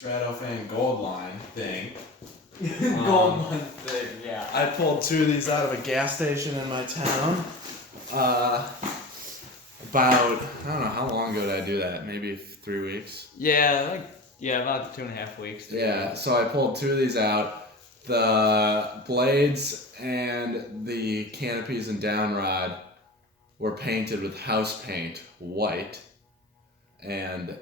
Stratofan Gold line thing. Gold one thing, yeah. I pulled two of these out of a gas station in my town. About, I don't know, how long ago did I do that? Maybe 3 weeks? About 2.5 weeks. Yeah, so I pulled two of these out. The blades and the canopies and downrod were painted with house paint white. And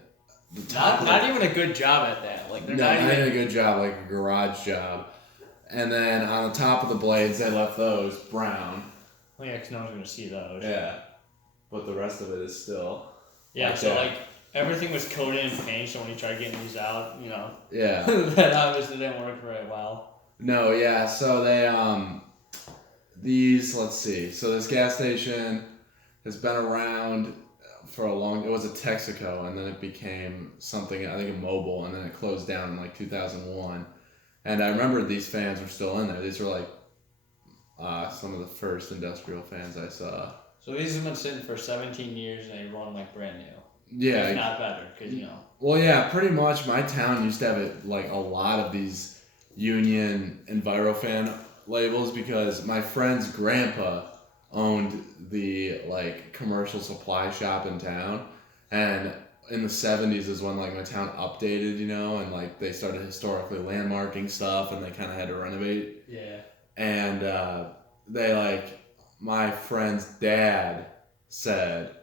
the top not even a good job at that. Like they're not even a good job, like a garage job. And then on the top of the blades, they left those brown. Well, yeah, because no one's going to see those. Yeah. But the rest of it is still. Yeah, like so that. Like everything was coated in paint, so when you tried getting these out, you know. Yeah. that obviously didn't work very well. No, yeah, so they, these, let's see. So this gas station has been around for it was a Texaco, and then it became something, I think a Mobile, and then it closed down in like 2001. And I remember these fans were still in there. These were like some of the first industrial fans I saw. So these have been sitting for 17 years and they run like brand new. Yeah. If not better, because you know. Well, yeah, pretty much. My town used to have like a lot of these Union Envirofan labels because my friend's grandpa owned the like commercial supply shop in town, and in the 70s is when like my town updated, you know, and like they started historically landmarking stuff and they kind of had to renovate. Yeah. And they like, my friend's dad said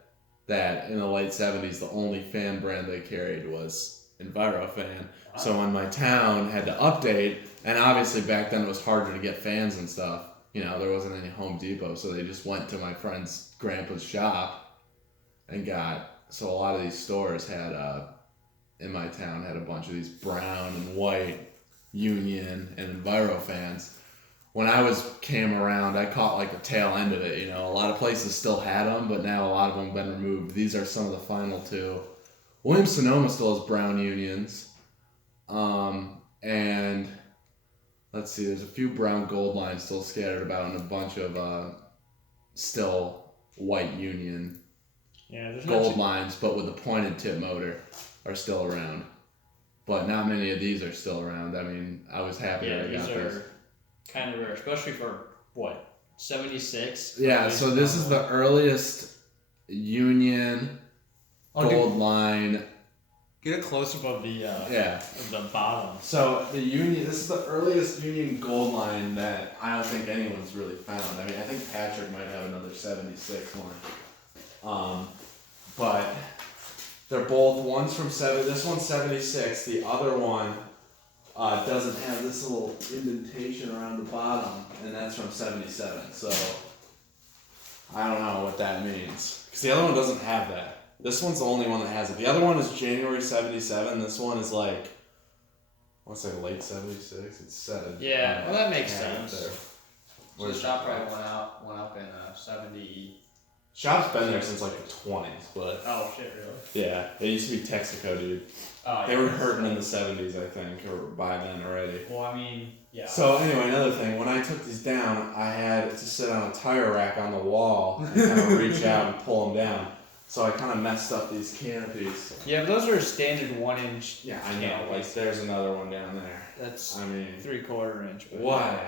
that in the late 70s the only fan brand they carried was Envirofan. Wow. So when my town had to update, and obviously back then it was harder to get fans and stuff, you know, there wasn't any Home Depot, so they just went to my friend's grandpa's shop and got, so a lot of these stores had, in my town, had a bunch of these brown and white Union and Envirofans. When I came around, I caught like the tail end of it, you know. A lot of places still had them, but now a lot of them have been removed. These are some of the final two. Williams-Sonoma still has brown Unions. And let's see, there's a few brown gold lines still scattered about and a bunch of still white Union gold lines, but with the pointed tip motor are still around. But not many of these are still around. I mean, I was happy that I got these. Kind of rare, especially for what, 76? Yeah, so this is the earliest Union gold line. Get a close up of the of the bottom. So the Union, this is the earliest Union gold line that I don't think anyone's really found. I mean, I think Patrick might have another 76 one. But they're both, one's from this one's 76, the other one doesn't have this little indentation around the bottom, and that's from 77. So I don't know what that means, because the other one doesn't have that. This one's the only one that has it. The other one is January 77. This one is like, I want to say late 76. It's 7. Yeah, well that makes sense. So the shop probably went up in 70. Shop's been there since like the 20s, but oh shit, really? Yeah, they used to be Texaco, dude. Oh, they were hurting in the 70s, I think, or by then already. Well, I mean, yeah. So anyway, another thing, when I took these down, I had to sit on a tire rack on the wall and kind of reach out and pull them down. So I kind of messed up these canopies. Yeah, those are standard 1-inch. Yeah, I know. Like, there's another one down there. That's, I mean, 3/4 inch. Whatever.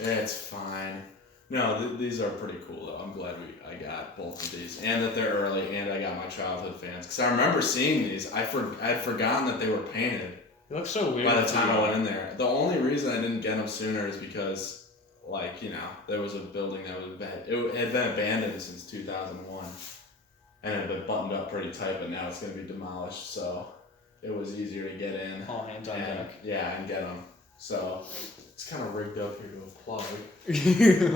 It's fine. No, these are pretty cool though. I'm glad I got both of these, and that they're early, and I got my childhood fans. Because I remember seeing these. I'd forgotten that they were painted. It looks so weird. By the time I went in there, the only reason I didn't get them sooner is because, like, you know, there was a building that was bad. It had been abandoned since 2001, and it had been buttoned up pretty tight, but now it's going to be demolished, so it was easier to get in. All hands on deck. Yeah, and get them. So it's kind of rigged up here to a plug.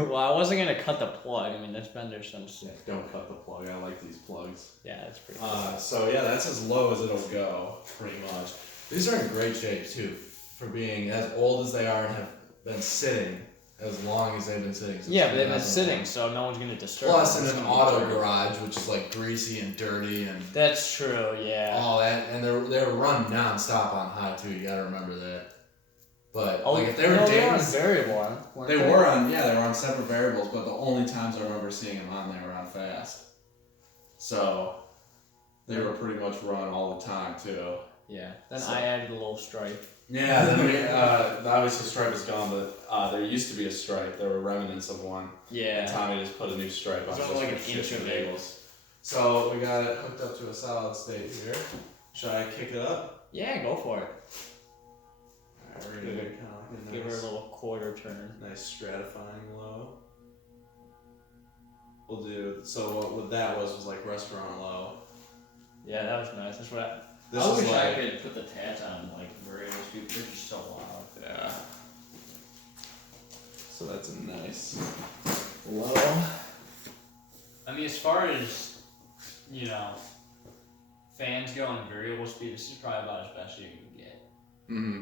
Well, I wasn't going to cut the plug. I mean, that's been there since... Yeah, don't cut the plug. I like these plugs. Yeah, that's pretty cool. So yeah, that's as low as it'll go, pretty much. These are in great shape, too, for being as old as they are and have been sitting as long as they've been sitting. Yeah, but they've been sitting, so no one's going to disturb them. Plus, in an auto garage, which is like greasy and dirty and... That's true, yeah. All that, and they're run non-stop on high, too. You got to remember that. But like if they were they were on variable, they were on separate variables, but the only times I remember seeing them on there were on fast. So they were pretty much run all the time too. Yeah. Then So- I added a little stripe. Yeah, then obviously stripe is gone, but there used to be a stripe. There were remnants of one. Yeah. And Tommy just put a new stripe on It's it. only like just an for inch shifting of it. labels. So we got it hooked up to a solid state here. Should I kick it up? Yeah, go for it. Alright, we're gonna do kind of like a Give her a nice, little quarter turn. nice stratifying low. We'll do, so what that was like restaurant low. Yeah, that was nice. That's what This I is wish I like, could put the tabs on like variables. Dude, they're just so loud. yeah. So that's a nice low. I mean, as far as, you know, fans go on variable speed, this is probably about as best you can get. Mm-hmm.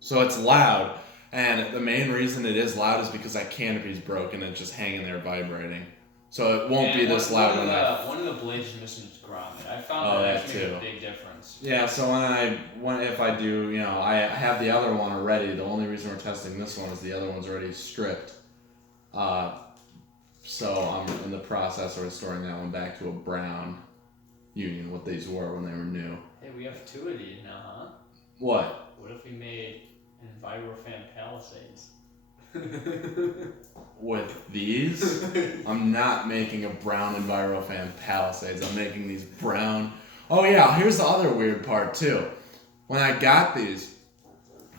So it's loud, and the main reason it is loud is because that canopy's broken and it's just hanging there vibrating. So it won't be this loud when I... One of the blades is missing its grommet. I found Oh, that that actually made a too. big difference. Yeah, so if I do, you know, I have the other one already. The only reason we're testing this one is the other one's already stripped. So I'm in the process of restoring that one back to a brown union, what these were when they were new. Hey, we have two of these now, huh? What? What if we made Envirofan Palisades? With these? I'm not making a brown Envirofan Palisades. I'm making these brown. Oh yeah, here's the other weird part too. When I got these,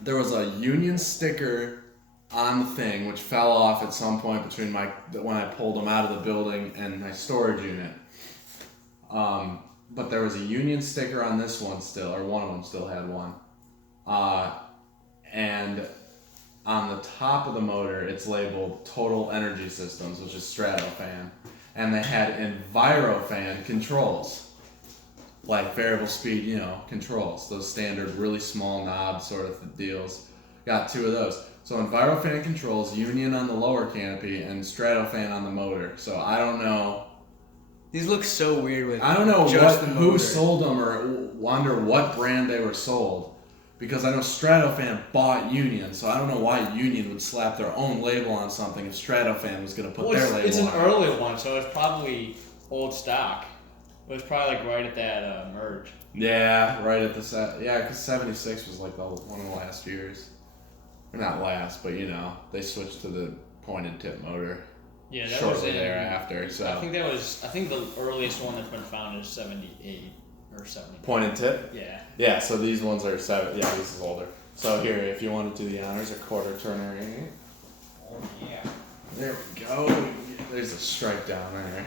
there was a union sticker on the thing which fell off at some point between when I pulled them out of the building and my storage unit. But there was a union sticker on this one still, or one of them still had one. And on the top of the motor, it's labeled Total Energy Systems, which is Stratofan. And they had Envirofan controls. Like variable speed, you know, controls. Those standard, really small knob sort of deals. Got two of those. So Envirofan controls, Union on the lower canopy, and Stratofan on the motor. So I don't know. These look so weird with I don't know just the who motor. sold them or under what brand they were sold. Because I know Stratofan bought Union, so I don't know why Union would slap their own label on something if Stratofan was going to put their label on. It's an it. early one, so it's probably old stock. It was probably like right at that merge. Yeah, right at the set. Yeah, because 76 was like one of the last years. Or not last, but you know, they switched to the pointed tip motor Yeah, that was shortly in, thereafter. I So think the earliest one that's been found is 78 or 70. pointed tip. Yeah. Yeah, so these ones are 7. Yeah, this is older. So here, if you want to do the honors, a quarter turner. Oh yeah. There we go. There's a stripe down there.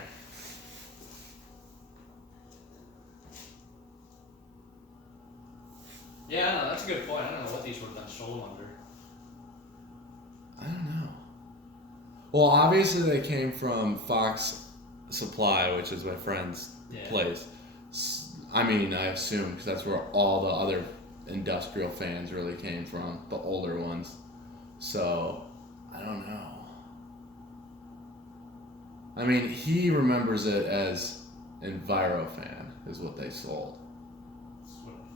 Yeah, no, that's a good point. I don't know what these would have been sold under. I don't know. Well, obviously they came from Fox Supply, which is my friend's Yeah. place. I mean, I assume because that's where all the other industrial fans really came from, the older ones. So, I don't know. I mean, he remembers it as Envirofan is what they sold.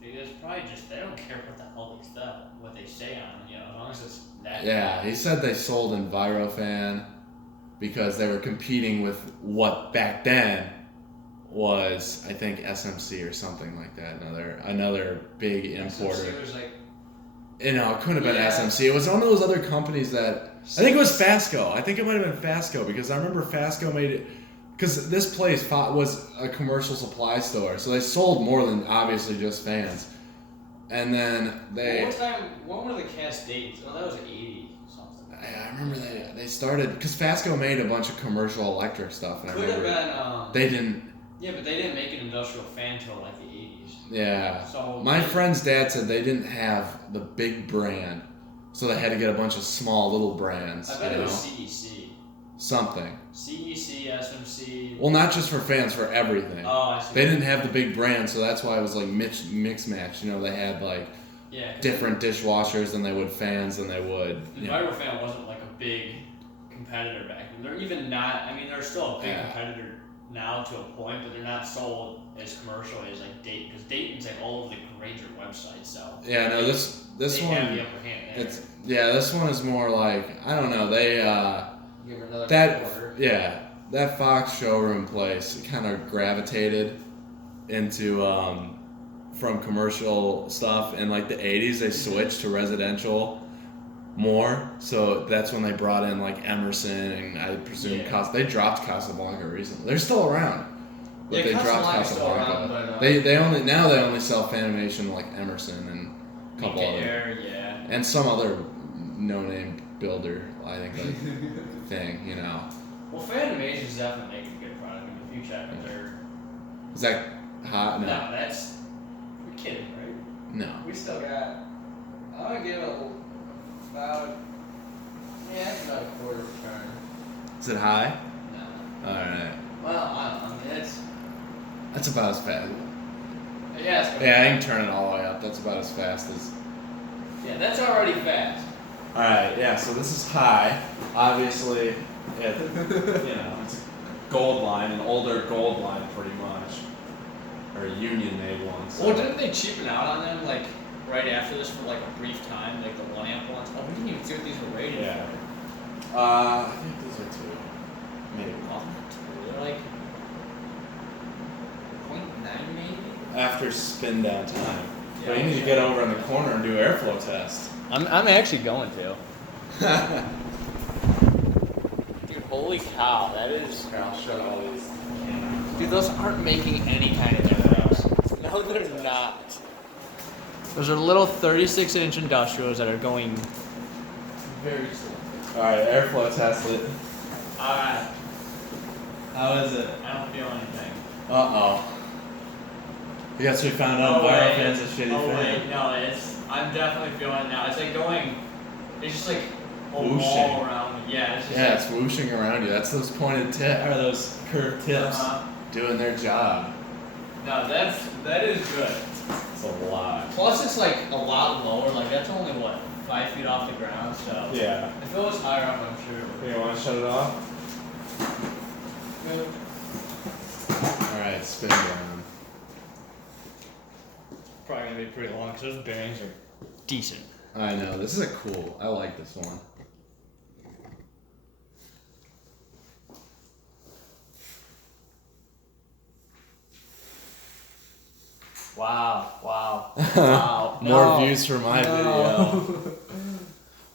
It's probably just, they don't care what the hell they sell, what they say on, you know, as long as it's that. Yeah, he said they sold Envirofan because they were competing with what back then was, I think, SMC or something like that. Another big importer. SMC was like, You know, it couldn't have been Yeah. SMC. It was one of those other companies that I think it was Fasco. I think it might have been Fasco because I remember Fasco made it. Because this place was a commercial supply store, so they sold more than obviously just fans. And then what were the cast dates? Oh, that was 80 something. I remember they started because Fasco made a bunch of commercial electric stuff, and I Could have remember been, they didn't. yeah, but they didn't make an industrial fan till like the 80s. Yeah, So my friend's dad said they didn't have the big brand, so they had to get a bunch of small little brands. I bet you it know? was CEC. Something. CEC, SMC. Well, not just for fans, for everything. Oh, I see. They didn't have the big brand, so that's why it was like mix match. You know, they had like Yeah. different dishwashers than they would fans than they would. You know. Envirofan wasn't like a big competitor back then. They're even not. I mean, they're still a big Yeah. competitor now to a point, but they're not sold as commercially as like Dayton, because Dayton's like all over the Granger website. So Yeah, no, this they one. have the upper hand there. It's this one is more like I don't know. They Give her another that quarter. that Fox showroom place kind of gravitated into from commercial stuff in like the 80s. They switched to residential more, so that's when they brought in like Emerson and I presume they dropped Casablanca recently. They're still around, but they dropped Casablanca. They only sell Fanimation like Emerson and a couple other, and some other no-name builder, I think, like thing, you know. Well, Fanimation's definitely making a good product. I mean, if you check their... Is that hot? No, that's... You're kidding, right? No. We still got... I'm gonna give it about... Yeah, it's about a quarter turn. Is it high? No. Alright. Well, I don't know. I mean, That's about as fast. Yeah, I can turn it all the way up. That's about as fast as... Yeah, that's already fast. Alright, yeah, so this is high. Obviously, it's a gold line, an older gold line pretty much. Or a union made one. So. Well, didn't they cheapen out on them, like, right after this for, like, a brief time? Like, the 1 amp ones? Oh, we didn't even see what these were rated for. I think these are 2. Maybe. Oh, they're like 0.9 maybe? After spin down time. Yeah, But you need to get over in the corner and do airflow test. I'm actually going to. Dude, holy cow, that is... Here, I'll show all these. Dude, those aren't making any kind of difference. No, they're not. Those are little 36-inch industrials that are going very slow. Alright, airflow test it. Alright. How is it? I don't feel anything. Uh-oh. You guys should found out Envirofan's a shitty fan. Wait, no, I'm definitely feeling it now. It's like going, it's just like a whooshing wall around me. Yeah, it's just it's whooshing around you. That's those pointed tips, or those curved tips doing their job. No, that is good. It's a lot. Plus, it's like a lot lower. Like that's only what 5 feet off the ground. So Yeah. if it was higher up, I'm sure. Here, you want to shut it off? Good. Alright, spin down. Probably gonna be pretty long because those bearings are decent. I know, this is a cool, I like this one. Wow. More views for my video.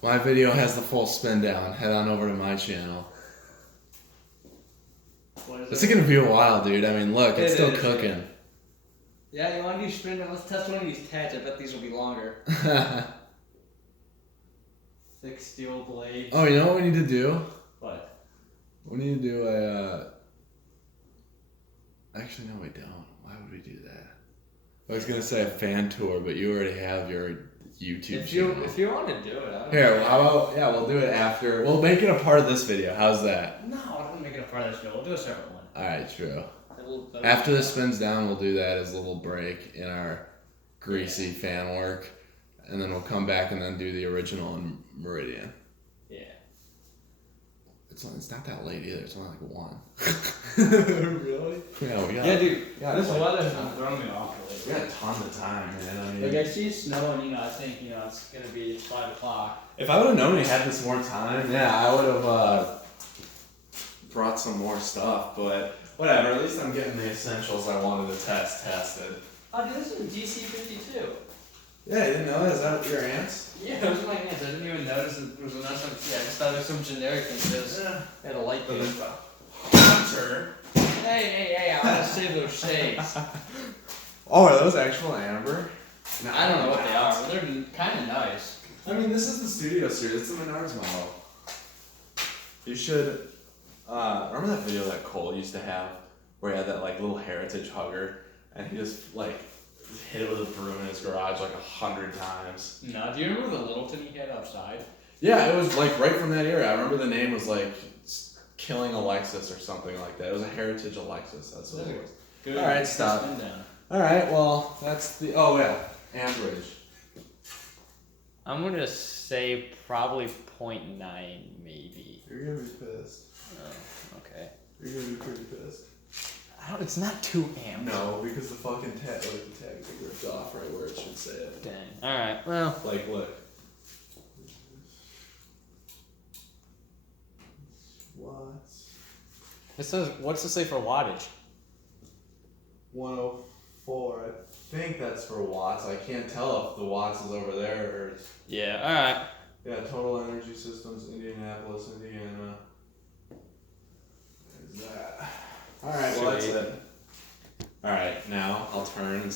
My video has the full spin down. Head on over to my channel. This is gonna be a while, dude. I mean, look, it's still cooking. Yeah, you want to do spin down? Let's test one of these tats. I bet these will be longer. Thick steel blades. Oh, you know what we need to do? What? We need to do a. Actually, no, we don't. Why would we do that? I was gonna say a fan tour, but you already have your YouTube channel. If you want to do it, Here, how about we'll do it after. We'll make it a part of this video. How's that? No, I don't make it a part of this video. We'll do a separate one. All right, true. After this spins down, we'll do that as a little break in our greasy fan work, and then we'll come back and then do the original in Meridian. Yeah. It's not that late either. It's only like 1. Really? Yeah, we got. Yeah, dude. Yeah, This weather has been throwing me off lately. We got a ton of time, man. I mean, Like I see snow, and I think it's gonna be 5 o'clock. if I would have known we had this more time, yeah, I would have brought some more stuff. But whatever. At least I'm getting the essentials I wanted to tested. Oh, dude, this is a DC-52. Yeah, you didn't know that? Is that your aunt's? Yeah, it was my aunt's. I didn't even notice it was another. Yeah, I just thought it was some generic thing. It had a light But bulb. Hunter. Hey! I want to save those shades. Oh, are those actual amber? No, I don't know what they are, but they're kind of nice. I mean, this is the Studio Series. It's the Menards model. You should. Remember that video that Cole used to have where he had that like little heritage hugger and he just like hit it with a broom in his garage like 100 times. No, do you remember the Littleton he had outside? Yeah, it was like right from that era. I remember the name was like Killing Alexis or something like that. It was a heritage Alexis. That's what it was. Good. All right, stop. All right, well, that's the. Oh yeah, amperage. I'm gonna say probably 0.9 maybe. You're gonna be pissed. Oh, okay. You're gonna be pretty pissed. It's not 2 amps. No, because the fucking tag, like the tag is like ripped off right where it should say it. Dang. All right. Well. Like, look. Watts. It says, what's it say for wattage? 104. think that's for watts. I can't tell if the watts is over there or. Yeah. All right. Yeah, Total Energy Systems, Indianapolis, Indiana. There's that. All right, well that's Sweet. it. All right, now I'll turn and